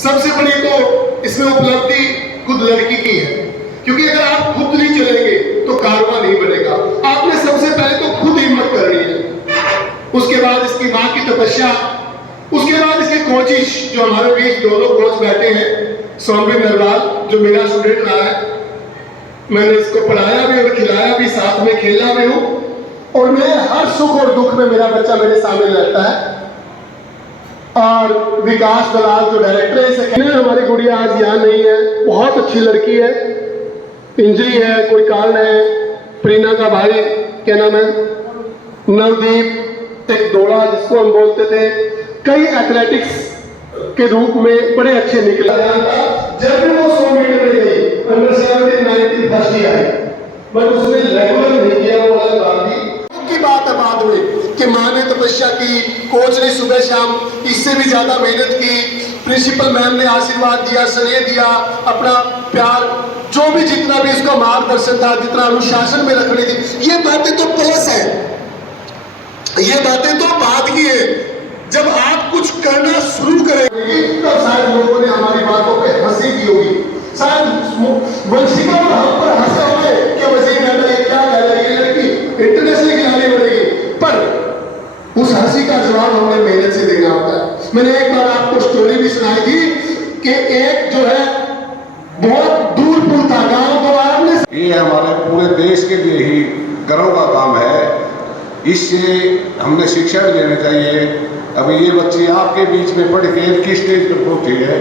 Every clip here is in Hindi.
सबसे बड़ी तो इसमें उपलब्धि खुद लड़की की है, क्योंकि अगर आप खुद नहीं चलेंगे तो कारवां नहीं बनेगा। आपने सबसे पहले तो खुद हिम्मत करनी है, उसके बाद इसकी मां की तपस्या, उसके बाद इसकी कोचिश। जो हमारे बीच दोनों कोच बैठे हैं, सौम्य नरवाल जो मेरा स्टूडेंट रहा है, मैंने इसको पढ़ाया भी और खिलाया भी, साथ में खेला भी हूं, और मैं हर सुख और दुख में मेरा बच्चा मेरे सामने रहता है। और विकास दलाल जो डायरेक्टर है, इसे हमारी गुड़िया आज यहाँ नहीं है, बहुत अच्छी लड़की है, इंजरी है, कोई कारण है। प्रीना का भाई क्या नाम है, नवदीप, एक दौड़ा जिसको हम बोलते थे, कई एथलेटिक्स के रूप में बड़े अच्छे निकले। जब भी वो 100 मीटर में गई, under 17, 19 first he I, but उसने रेगुलर नहीं किया, वो अलग बात थी। की बात है बाद में कि माँ ने तपस्या की, कोच ने सुबह शाम इससे भी ज्यादा मेहनत की, प्रिंसिपल मैम ने आशीर्वाद दिया, स्नेह दिया, अपना प्यार, जो भी जितना भी उसका मार्गदर्शन था, जितना अनुशासन में रखनी थी। ये बातें तो प्लस है, ये बातें तो बाद की है। जब आप कुछ करना शुरू करेंगे तब शायद लोगों ने हमारी बातों पे हंसी की होगी, शायद वंशिका और हम पर हंसे होंगे कि वजीर ये क्या कह रही है, लड़की इंटरनेशनल खिलाड़ी बनेगी, पर उस हंसी का जवाब हमें मेहनत से देना होता है। मैंने एक बार आपको स्टोरी भी सुनाई थी कि एक जो है बहुत दूर था गांव, तो आपने ये हमारे पूरे देश के लिए ही गर्व का काम है, इससे हमने शिक्षा भी देनी चाहिए। अभी ये बच्ची आपके बीच में पढ़ के किस स्टेज पर पहुंची है,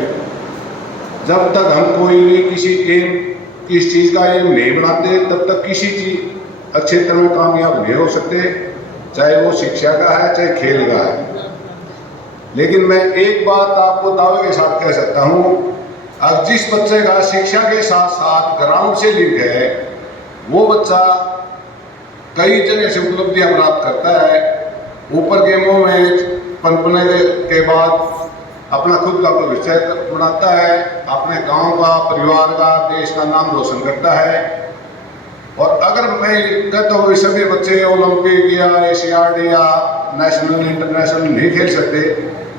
जब तक हम कोई भी किसी एम, किस चीज़ का एम नहीं बनाते, तब तक किसी चीज अच्छे तरह में कामयाब नहीं हो सकते, चाहे वो शिक्षा का है चाहे खेल का है। लेकिन मैं एक बात आपको दावे के साथ कह सकता हूँ, अब जिस बच्चे का शिक्षा के साथ साथ ग्राउंड से लिंक है, वो बच्चा कई जगह से उपलब्धियां प्राप्त करता है। ऊपर गेमों में पनपने के बाद अपना खुद का भविष्य बनाता है, अपने गांव का, परिवार का, देश का नाम रोशन करता है। और अगर मैं कहता हूँ सभी बच्चे ओलंपिक या एशियाड या नेशनल इंटरनेशनल नहीं खेल सकते,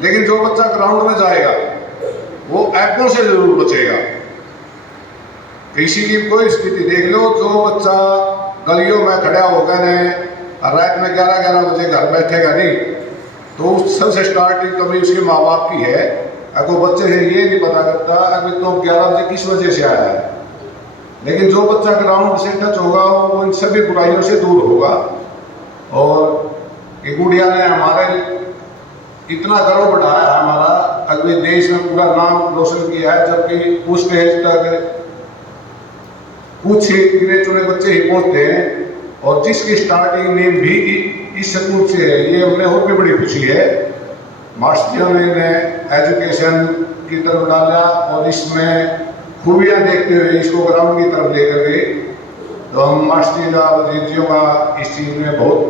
लेकिन जो बच्चा ग्राउंड में जाएगा वो ऐपों से जरूर बचेगा। किसी की कोई स्थिति देख लो, जो बच्चा गलियों में खड़ा होकर रात में 11-11 बजे घर बैठेगा नहीं, तो सबसे स्टार्टिंग कमी उसके माँ बाप की है। अगर बच्चे से ये नहीं पता करता अभी तो 11 बजे किस वजह से आया है, लेकिन जो बच्चा ग्राउंड से टच होगा वो इन सभी बुराइयों से दूर होगा। और ये गुड़िया ने हमारे इतना गर्व बढ़ाया, हमारा अगले देश में पूरा नाम रोशन किया है, जबकि उस स्टेज तक कुछ गिने चुने बच्चे ही पहुंचते हैं। और जिसकी स्टार्टिंग नेम भी इस स्कूल से है, ये हमें और भी बड़ी खुशी है। मास्टरों ने एजुकेशन की तरफ डाला और इसमें खूबियाँ देखते हुए इसको ग्राउंड की तरफ लेकर गए। तो हम मास्टर का, वजीर जियों का इस चीज़ में बहुत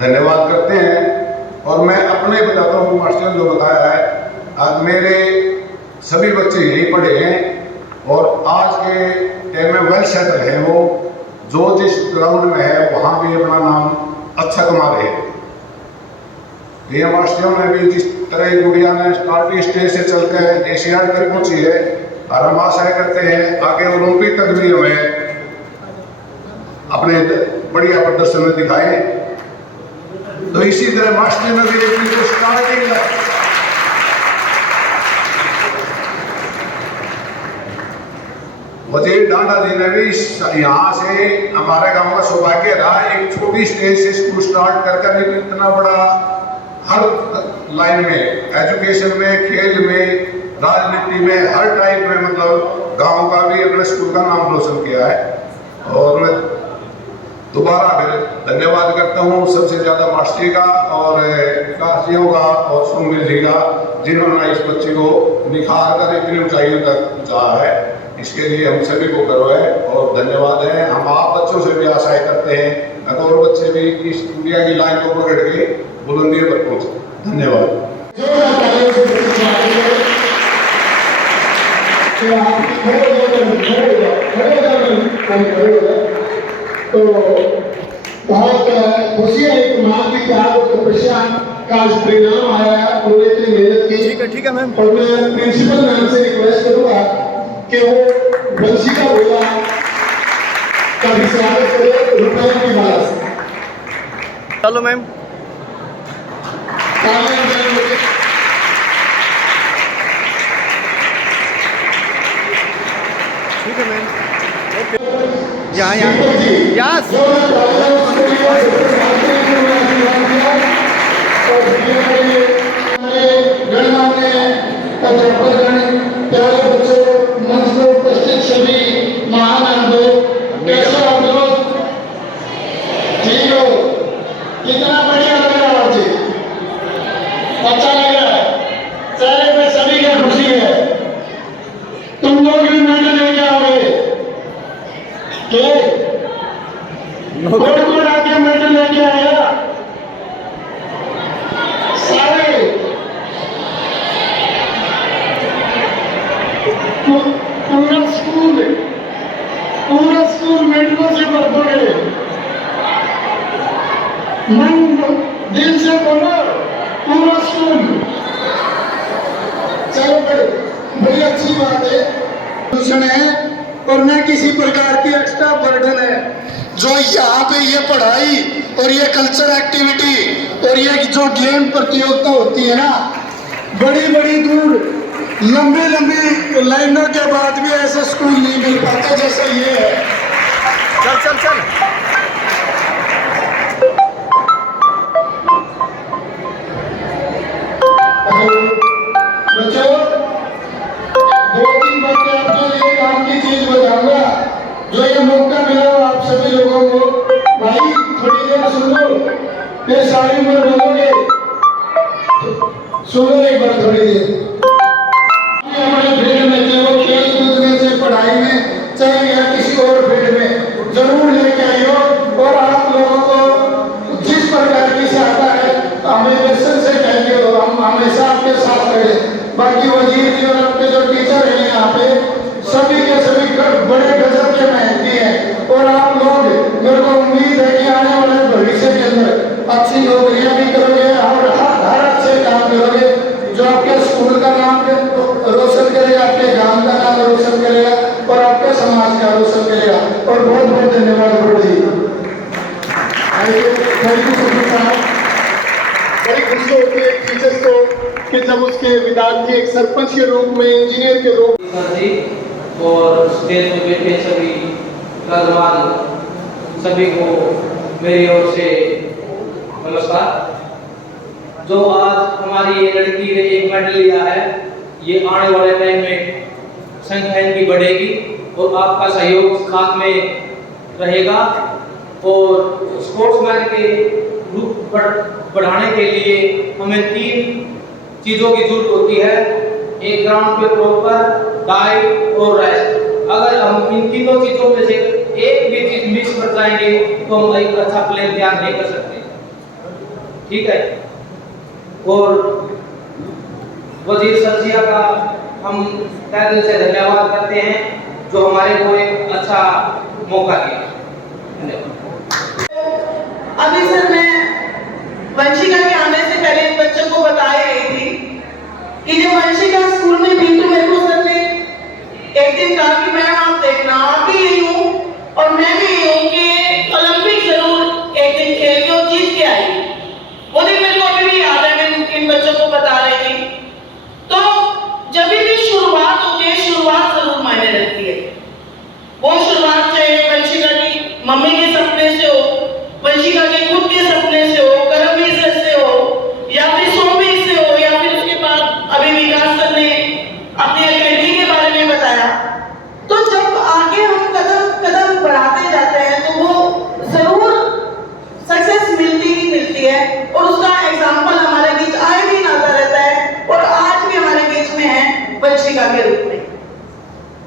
धन्यवाद करते हैं। और मैं अपने बताता हूँ, मास्टर जो बताया है, आज मेरे सभी बच्चे यहीं पढ़े हैं और आज के टाइम में वेल सेटल है। वो जो जिस ग्राउंड में है वहाँ भी अपना नाम अच्छा कमा रहे हैं। ये मास्टरों ने भी जिस तरह गुड़िया ने स्टार्टिंग स्टेज से चलकर एशियाड तक पहुंची है, और हम आशा करते हैं आगे ओलंपिक तक भी हमें अपने बढ़िया प्रदर्शन में दिखाएं। तो इसी तरह मास्टर ने भी एक स्टार्टिंग वजीर डांडा जी ने भी यहाँ से हमारे गांव का सौभाग्य रहा, एक छोटी स्टेज से स्कूल स्टार्ट कर इतना बड़ा हर लाइन में, एजुकेशन में, खेल में, राजनीति में, हर टाइप में, मतलब गांव का भी अपने स्कूल का नाम रोशन किया है। और मैं दोबारा फिर धन्यवाद करता हूँ सबसे ज़्यादा मास्टर का और विकास जियों का और सुमिल जी का, जिन्होंने इस बच्चे को निखार कर इतनी ऊंचाइयों तक पहुँचाया है। इसके लिए हम सभी को गर्व है और धन्यवाद है। हम आप बच्चों से भी आशा करते हैं अगर और बच्चे भी इस इंडिया की लाइन को पकड़ के बुलंदियों पर पहुंचे। धन्यवाद। तो बहुत खुशी है एक माँ की त्याग और तपस्या का परिणाम आया है। उन्होंने इतनी मेहनत की। ठीक है मैम। और मैं प्रिंसिपल मैम से रिक्वेस्ट करूंगा कि वो बंसी का बोला का भी स्वागत करे रुपए की माला से। चलो मैम। ठीक है मैम। यहाँ यस प्यारे बच्चों, मंच पर उपस्थित सभी महान अनुभव, कैसे आप लोग? ठीक हो? कितना बढ़िया लग रहा है जी, अच्छा लग रहा है, चेहरे पे सभी की खुशी है। तुम लोग भी मेडल लेके आओगे के? कौन आके मेडल लेके आया? सारे पूरा स्कूल मेडलों से भरपूर है। मन दिल से बोलो, पूरा स्कूल। चलो बड़ी अच्छी बात है। प्रदूषण है और न किसी प्रकार की एक्स्ट्रा बर्डन है। जो यहाँ पे ये पढ़ाई और ये कल्चर एक्टिविटी और ये जो गेम प्रतियोगिता होती है ना, बड़ी बड़ी दूर लंबी लंबी लाइनों के बाद भी ऐसा स्कूल नहीं मिल पाता जैसा ये है। चल चल चल। बच्चों, 2-3 बातें आपके लिए काम की चीज बताऊंगा जो ये मौका मिला आप सभी लोगों को। भाई थोड़ी देर सुन लो, फिर सारी उम्र बोलोगे। सुनो एक बार थोड़ी देर। हमारे फील्ड में, चाहे वो खेल कूद में, चाहे पढ़ाई में, चाहे या किसी और फील्ड में, जरूर लेके आइयो। और आप लोगों को आपके साथ खड़े। बाकी वजीर जी और आपके जो टीचर हैं यहाँ पे सभी के सभी बड़े गजब के मेहनती हैं और आप लोग, मेरे को उम्मीद है कि आने वाले भविष्य के अंदर अच्छी नौकरियां भी करोगे और हर अच्छे काम करोगे जो आपके स्कूल का नाम रोशन करेगा, आपके गांव का नाम रोशन करेगा और आपके समाज का रोशन करेगा। और बहुत बहुत धन्यवाद guru ji. Thank you so much. बड़ी खुशी होती है टीचर्स को कि जब उसके विद्यार्थी एक सरपंच के रूप में, इंजीनियर के रूप में और स्टेज में बैठे सभी मेहमान सभी को मेरी ओर से नमस्कार। जो आज हमारी ये लड़की ने एक मेडल लिया है, ये आने वाले टाइम में संख्या इनकी बढ़ेगी और आपका सहयोग साथ में रहेगा। और स्पोर्ट्समैन के रूप बढ़ाने के लिए हमें 3 चीज़ों की जरूरत होती है। एक ग्राउंड पे प्रॉपर डाइट और रेस्ट। अगर हम इन तीनों चीज़ों में से एक भी चीज़ मिस कर जाएंगे तो हम एक अच्छा प्लेयर तैयार नहीं कर सकते, ठीक है। और वजीर सरजिया का हम तहे दिल से धन्यवाद करते हैं जो हमारे को एक अच्छा मौका दिया। धन्यवाद। अभी सर मैं वंशिका के आने से पहले इन बच्चों को बता रही थी कि जब वंशिका स्कूल में थी तो मेरे को सर ने एक दिन कहा कि मैम आप देखना, आप भी यही हूँ और मैं भी यही हूँ कि ओलंपिक जरूर एक दिन खेल के और जीत के आएगी। वो दिन मेरे को अभी भी याद है, मैं इन बच्चों को बता रही थी। तो जब भी शुरुआत होती है, शुरुआत जरूर मायने रखती है। वो शुरुआत चाहे वंशिका की मम्मी के सपने से हो, वंशिका के खुद के सपने से हो, करमवीर सर से हो या फिर सोमवीर से हो या फिर उसके बाद अभी विकास सर ने अपनी एकेडमी के बारे में बताया। तो जब आगे हम कदम कदम बढ़ाते जाते हैं तो वो जरूर सक्सेस मिलती ही मिलती है और उसका एग्जाम्पल हमारे बीच आए दिन आता रहता है और आज भी हमारे बीच में है वंशिका के रूप में।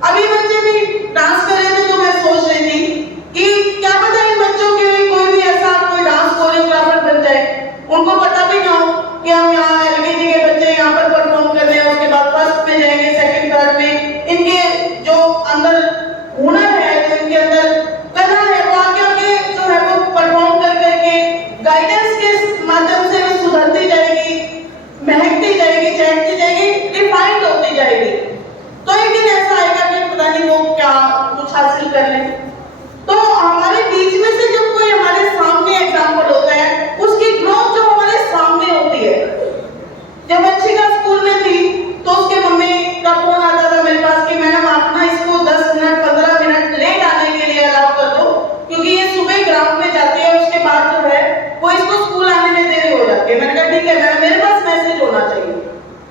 अभी बच्चे भी डांस कर रहे थे तो मैं सोच रही थी कि क्या पता इन बच्चों के कोई भी ऐसा कोई डांस कोरियोग्राफर बन जाए, उनको पता भी ना हो कि हम यहाँ एलकेजी के बच्चे यहाँ पर परफॉर्म कर रहे हैं, उसके बाद फर्स्ट में जाएंगे, सेकंड थर्ड में। इनके जो अंदर हुनर है, जो इनके अंदर कला है, वो आगे जो है वो परफॉर्म कर करके गाइडेंस के माध्यम से वो सुधरती जाएगी, महकती जाएगी, चहकती जाएगी, रिफाइंड होती जाएगी। तो एक दिन ऐसा आएगा कि पता नहीं वो क्या कुछ हासिल कर लें। तो हमारे बीच में से जब कोई हमारे सामने एग्जाम्पल होता है, उसकी ग्रोथ जो हमारे सामने होती है। जब वंशिका स्कूल में थी तो उसके मम्मी का फोन आता था मेरे पास कि मैडम आप ना इसको 10 मिनट 15 मिनट लेट आने के लिए अलाउ कर दो क्योंकि ये सुबह ग्राउंड में जाती है, उसके बाद जो है वो इसको स्कूल आने में देरी हो जाती है। मैंने कहा ठीक है मैडम, मेरे पास मैसेज होना चाहिए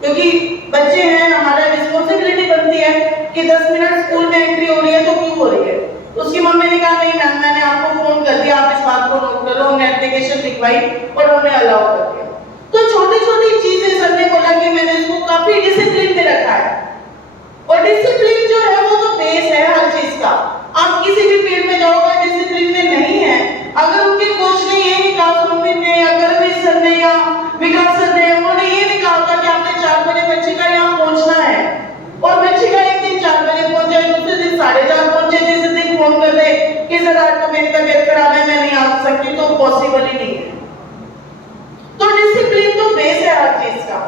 क्योंकि बच्चे हैं, हमारा रिस्पॉन्सिबिलिटी बनती है कि 10 मिनट स्कूल में एंट्री हो रही है तो क्यों हो रही है। उसकी मम्मी ने कहा नहीं मैम, मैंने आपको फोन कर दिया, आप इस बात को नोट करो। हमने एप्लीकेशन लिखवाई और हमने अलाउ कर दिया। तो छोटी छोटी चीजें सर ने बोला कि मैंने इसको काफी डिसिप्लिन में रखा है और डिसिप्लिन जो है वो तो बेस है हर चीज का। आप किसी भी फील्ड में जाओगे डिसिप्लिन में नहीं है, अगर उनके कोच ने ये नहीं कहा, सोमवीर ने या करमवीर सर ने या विकास सर ने, उन्होंने ये नहीं कहा होता कि आपने 4 बजे वंशिका यहाँ पहुंचना है और वंशिका एक दिन 4 बजे पहुंचे, दूसरे दिन 4:30 पहुंचे, तीसरे दिन फोन कर दे कि सर आज तो मेरी तबीयत खराब है, मैं नहीं आ सकती, तो पॉसिबल ही नहीं है। तो डिसिप्लिन तो बेस है हर चीज का।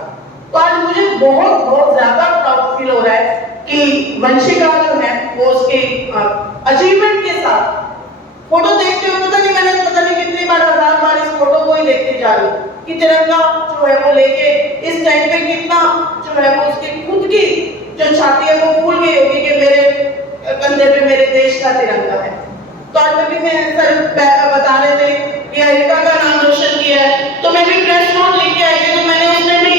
तो आज मुझे बहुत बहुत ज्यादा प्राउड फील हो रहा है कि वंशिका जो है वो उसके अचीवमेंट के साथ फोटो देखते हुए पता नहीं कितनी बार, 1000 बार इस फोटो को ही देखते जा रही हूँ कि तिरंगा जो है वो लेके इस टाइम पे कितना जो है वो उसकी खुद की जो छाती है वो फूल गई होगी कि मेरे कंधे पे मेरे देश का तिरंगा है। तो आज में भी मैं सर बता रहे थे कि हरिका का नाम रोशन किया है, तो मैं भी प्रेस नोट लिख के आई थी, तो मैंने उसमें भी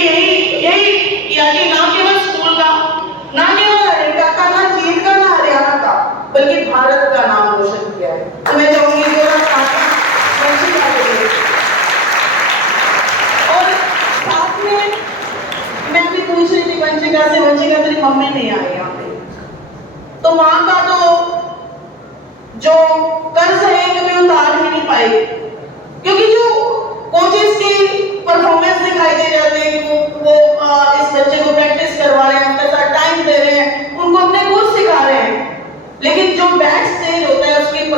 यही किया कि ना केवल स्कूल का, ना केवल हरिका का, ना जीत का, ना हरियाणा का, बल्कि भारत का नाम रोशन किया है। तो मैं चाहूंगी और साथ में मैं भी पूछ रही थी वंशिका से, वंशिका तेरी मम्मी नहीं आई यहाँ पे, तो वहां का तो जो कर्ज है कभी उतार ही नहीं पाई क्योंकि जो कोचेस की परफॉर्मेंस दिखाई दे जाते हैं कि वो इस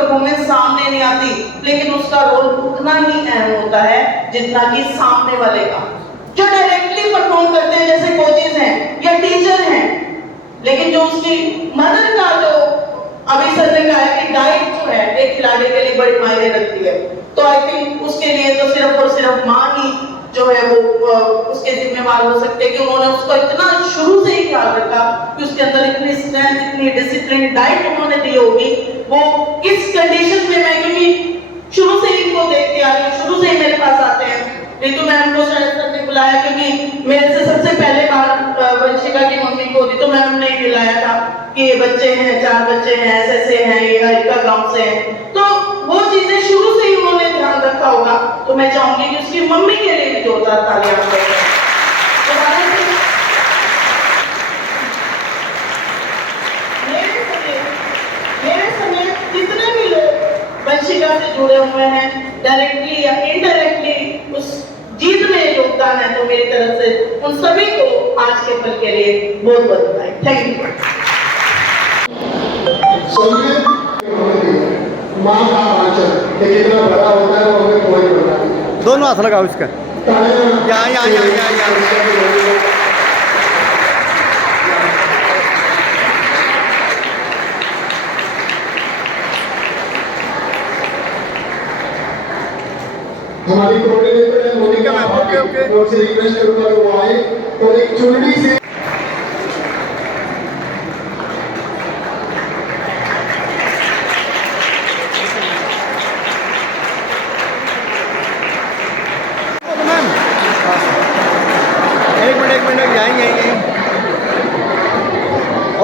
परफॉर्मेंस सामने नहीं आती, लेकिन उसका रोल उतना ही अहम होता है जितना कि सामने वाले का। जो डायरेक्टली परफॉर्म करते हैं जैसे कोचेज हैं या टीचर हैं, लेकिन जो उसकी मदर का जो अभी सर ने कहा है कि डाइट जो है एक खिलाड़ी के लिए बड़ी मायने रखती है, तो आई थिंक उसके लिए तो सिर्फ और सिर्फ माँ ही जो है वो उसके जिम्मेवार हो सकते हैं कि उन्होंने उसको इतना शुरू से ही ख्याल रखा कि उसके अंदर इतनी स्ट्रेंथ, इतनी डिसिप्लिन डाइट उन्होंने दी होगी। वो किस कंडीशन में, मैं क्योंकि शुरू से ही इनको देखते आ रही हूँ, शुरू से ही मेरे पास आते हैं। रितु मैम को शायद सर ने बुलाया क्योंकि मेरे से सबसे पहले बार वंशिका की मम्मी को थी, तो मैम ने बुलाया था कि ये बच्चे हैं, 4 बच्चे हैं, ऐसे हैं, ये हरिका गांव से हैं, तो वो चीजें शुरू से ही उन्होंने ध्यान रखा होगा। तो मैं चाहूंगी कि उसकी मम्मी के लिए भी जोरदार तालियां बजाएं। मेरे समेत जितने भी लोग वंशिका से जुड़े हुए हैं, डायरेक्टली या इनडायरेक्टली उस जीत में योगदान है, तो मेरी तरफ से उन सभी को आज के पल के लिए बहुत बहुत बधाई। Thank you. माँ का आंचल ये कितना बड़ा होता है वो हमें कोई पता नहीं। दोनों हाथ लगाओ इसका। यहाँ। हमारी कोऑर्डिनेटर है मोनिका, ओके। मैं उनसे रिक्वेस्ट करूंगा कि वो आए और एक चुनरी से एक मिनट यहीं।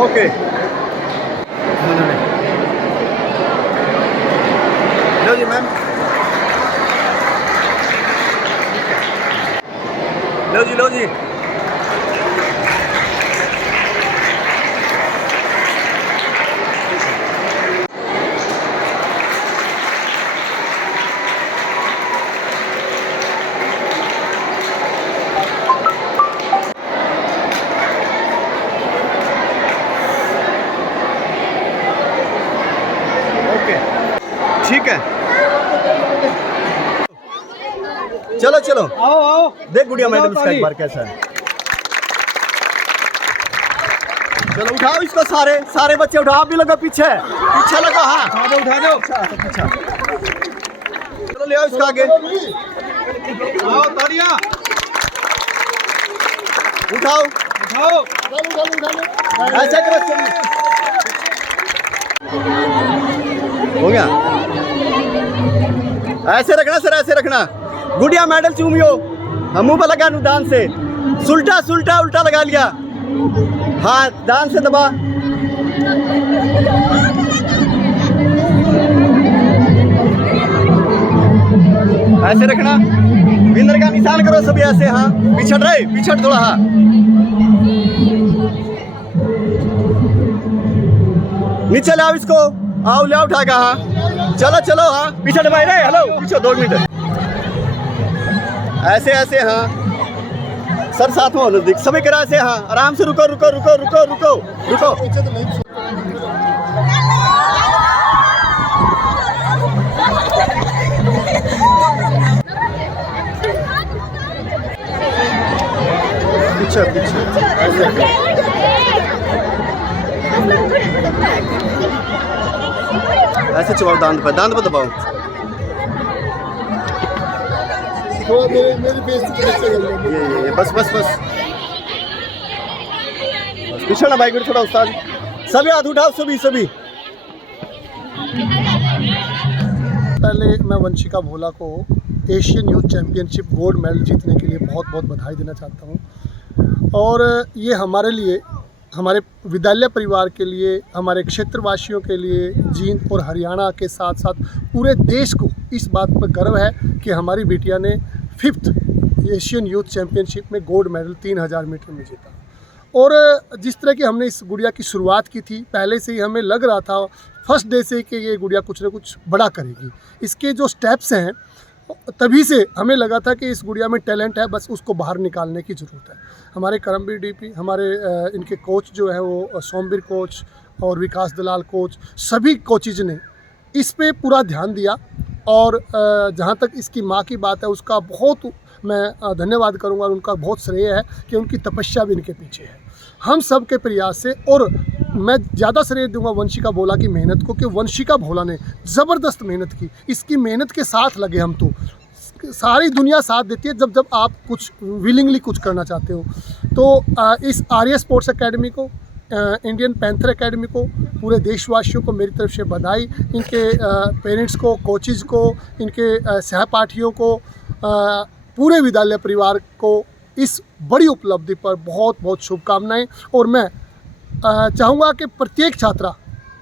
ओके, लो जी मैम, लो जी। ठीक है, चलो आओ देख गुड़िया मैडम इसका एक बार कैसा है। चलो उठाओ इसको, सारे बच्चे उठाओ, आप भी लगो पीछे लगो। हाँ उठा दो। अच्छा, चलो ले आओ इसका आगे, आओ तालियां उठाओ। ऐसा करो, हो गया। ऐसे रखना सर, ऐसे रखना। गुड़िया मेडल चूमियो, हम मुंह पर लगा दान से, सुल्टा उल्टा लगा लिया। हाँ दान से दबा। ऐसे रखना, विनर का निशान करो सभी ऐसे। हाँ पिछड़ थोड़ा। हाँ नीचे लाओ इसको, आओ ले उठा का। हाँ चलो। हाँ पीछे भाई रे, हेलो पीछे 2 मिनट। ऐसे। हाँ सर साथ में हो नजदीक सभी करा ऐसे। हाँ आराम से रुको। पीछे ऐसे चबाओ, दांत पे दबाओ। ये बस पीछे ना भाई, थोड़ा उस्ताद। सभी हाथ उठाओ, सभी। पहले मैं वंशिका भोला को Asian youth championship gold medal जीतने के लिए बहुत बहुत बधाई देना चाहता हूँ। और ये हमारे लिए, हमारे विद्यालय परिवार के लिए, हमारे क्षेत्रवासियों के लिए, जींद और हरियाणा के साथ साथ पूरे देश को इस बात पर गर्व है कि हमारी बिटिया ने 5th एशियन यूथ चैम्पियनशिप में गोल्ड मेडल 3000 मीटर में जीता। और जिस तरह की हमने इस गुड़िया की शुरुआत की थी, पहले से ही हमें लग रहा था फर्स्ट डे से कि ये गुड़िया कुछ ना कुछ बड़ा करेगी। इसके जो स्टेप्स हैं तभी से हमें लगा था कि इस गुड़िया में टैलेंट है, बस उसको बाहर निकालने की ज़रूरत है। हमारे करमबीर डीपी, हमारे इनके कोच जो है वो सोमवीर कोच और विकास दलाल कोच, सभी कोचेज ने इस पे पूरा ध्यान दिया। और जहाँ तक इसकी माँ की बात है, उसका बहुत मैं धन्यवाद करूँगा और उनका बहुत श्रेय है कि उनकी तपस्या भी इनके पीछे है, हम सब के प्रयास से। और मैं ज़्यादा श्रेय दूंगा वंशिका भोला की मेहनत को, कि वंशिका भोला ने ज़बरदस्त मेहनत की। इसकी मेहनत के साथ लगे हम, तो सारी दुनिया साथ देती है जब आप कुछ विलिंगली कुछ करना चाहते हो। तो इस आर्या स्पोर्ट्स एकेडमी को, इंडियन पैंथर एकेडमी को, पूरे देशवासियों को मेरी तरफ से बधाई, इनके पेरेंट्स को, कोचेज़ को, इनके सहपाठियों को, पूरे विद्यालय परिवार को इस बड़ी उपलब्धि पर बहुत बहुत शुभकामनाएं। और मैं चाहूँगा कि प्रत्येक छात्रा,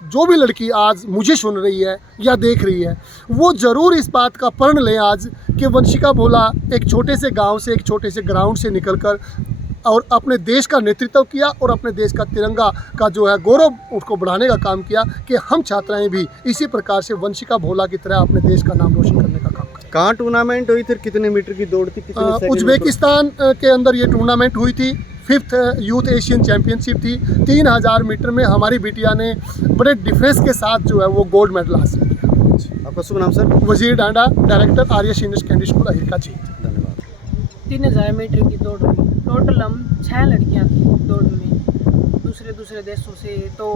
जो भी लड़की आज मुझे सुन रही है या देख रही है, वो ज़रूर इस बात का प्रण लें आज कि वंशिका भोला एक छोटे से गांव से, एक छोटे से ग्राउंड से निकलकर और अपने देश का नेतृत्व किया और अपने देश का तिरंगा का जो है गौरव उसको बढ़ाने का काम किया, कि हम छात्राएं भी इसी प्रकार से वंशिका भोला की तरह अपने देश का नाम रोशन करने का काम करें। कहाँ टूर्नामेंट हुई थी, कितने मीटर की दौड़ थी, कितने सेकंड में? उज्बेकिस्तान के अंदर ये टूर्नामेंट हुई थी। 5th यूथ एशियन चैम्पियनशिप थी। 3000 मीटर में हमारी बिटिया ने बड़े डिफरेंस के साथ जो है वो गोल्ड मेडल हासिल किया। आपका शुभ नाम sir? Wazir Danda, director Arya senior secondary school Ahirka ji. धन्यवाद। 3000 मीटर की दौड़ हुई। टोटल हम 6 लड़कियां थी दौड़ में, दूसरे देशों से। तो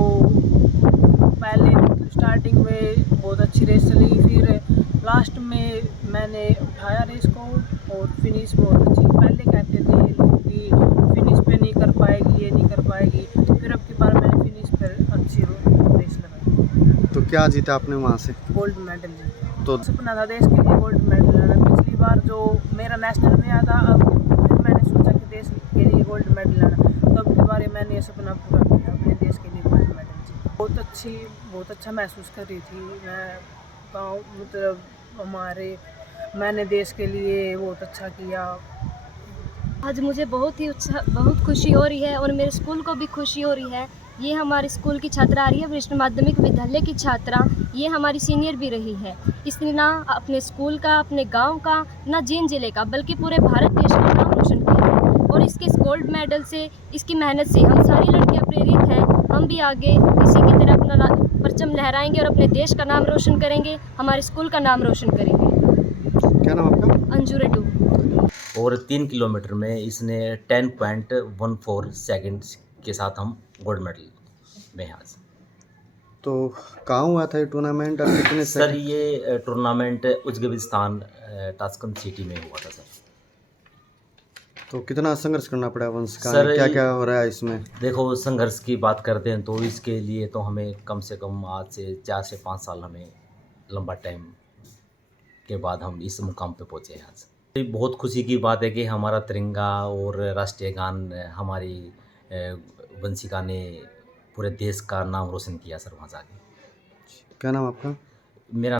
पहले स्टार्टिंग में बहुत अच्छी रेस चली, फिर लास्ट में मैंने उठाया रेस को और फिनिश बहुत अच्छी। पहले कहते थे लोग कि फिनिश पे नहीं कर पाएगी, ये नहीं कर पाएगी, फिर अब की बार मैंने फिनिश पर अच्छी रेस लगाई। तो क्या जीता आपने वहाँ से? गोल्ड मेडल जीता। तो सपना था देश के लिए गोल्ड मेडल लाना। पिछली बार जो मेरा नेशनल में आया था, अब फिर मैंने सोचा कि देश के लिए गोल्ड मेडल लाना, तो अब की बार मैंने ये सपना पूरा किया, अपने देश के लिए गोल्ड मेडल जीता। बहुत अच्छा महसूस कर रही थी मैं। गाँव मतलब हमारे, मैंने देश के लिए बहुत अच्छा किया। आज मुझे बहुत खुशी हो रही है और मेरे स्कूल को भी खुशी हो रही है। ये हमारे स्कूल की छात्रा आर्या वरिष्ठ माध्यमिक विद्यालय की छात्रा, ये हमारी सीनियर भी रही है। इसने ना अपने स्कूल का, अपने गांव का, ना जींद जिले का, बल्कि पूरे भारत देश का नाम रोशन किया है। और इसके इस गोल्ड मेडल से, इसकी मेहनत से हम सारी लड़कियां प्रेरित हैं। हम भी आगे इसी की तरह अपना परचम लहराएंगे और अपने देश का नाम रोशन करेंगे, हमारे स्कूल का नाम रोशन करेंगे। क्या नाम आपका? अंजू रेड्डू। और 3 किलोमीटर में इसने 10.14 सेकंड्स के साथ हम गोल्ड मेडल में आज। तो कहाँ हुआ था ये टूर्नामेंट और कितने सर ये टूर्नामेंट उज्बेकिस्तान ताशकंद सिटी में हुआ था सर। तो कितना संघर्ष करना पड़ा वंशिका? सर क्या क्या हो रहा है इसमें? देखो, संघर्ष की बात करते हैं तो इसके लिए तो हमें कम से कम आज से 4 से 5 साल, हमें लंबा टाइम के बाद हम इस मुकाम पे पहुँचे हैं आज। बहुत खुशी की बात है कि हमारा तिरंगा और राष्ट्रीय गान हमारी वंशिका ने पूरे देश का नाम रोशन किया सर वहाँ जाके। क्या नाम आपका? मेरा